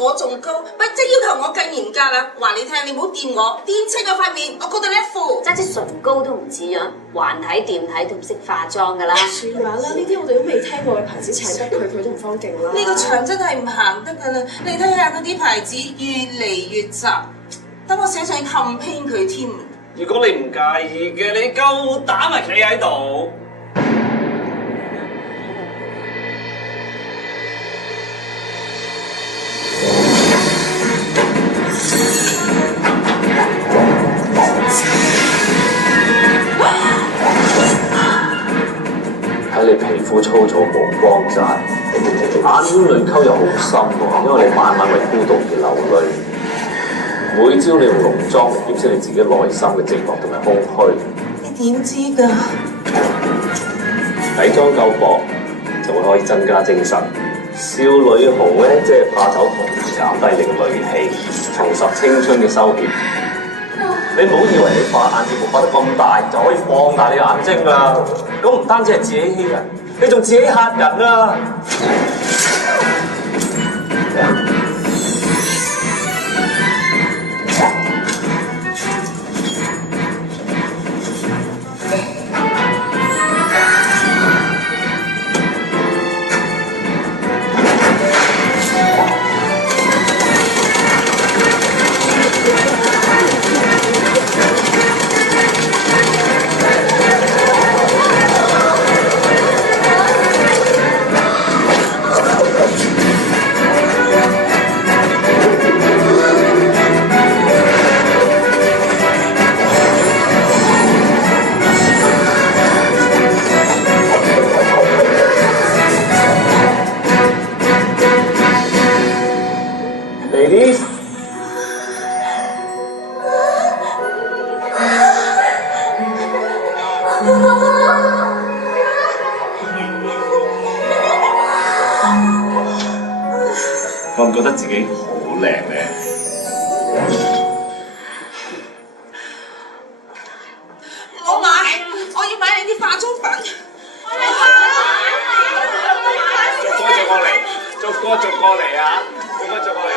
我仲高，不即要求我更嚴格啦。話你聽，你唔好掂我，掂清我塊面，我覺得你一副揸支唇膏都唔似樣，還睇掂睇都唔識化妝㗎啦。算話啦，呢啲我哋都未聽過嘅牌子請得佢，佢都唔方勁啦。呢個場真係唔行得㗎啦！你睇下嗰啲牌子越嚟越雜，等我寫上 complain 佢添。如果你唔介意嘅，你夠膽咪企喺度。睇你皮膚粗糙無光澤，眼圈淚溝又好深喎，因為你晚晚為孤獨而流淚。每朝你用濃妝嚟掩飾你自己內心嘅寂寞同埋空虛。你點知㗎？底妝夠薄就會可以增加精神。少女紅咧，即係怕醜同減低你嘅戾氣，重拾青春嘅修煉。你唔好以為你畫眼睫毛畫得咁大就可以放大你眼睛啦，咁唔單止係自己欺人，你仲自己嚇人啊！Ladies， 覺唔覺得自己好靚咧？我要買你啲化妝品。逐個嚟啊！逐個嚟。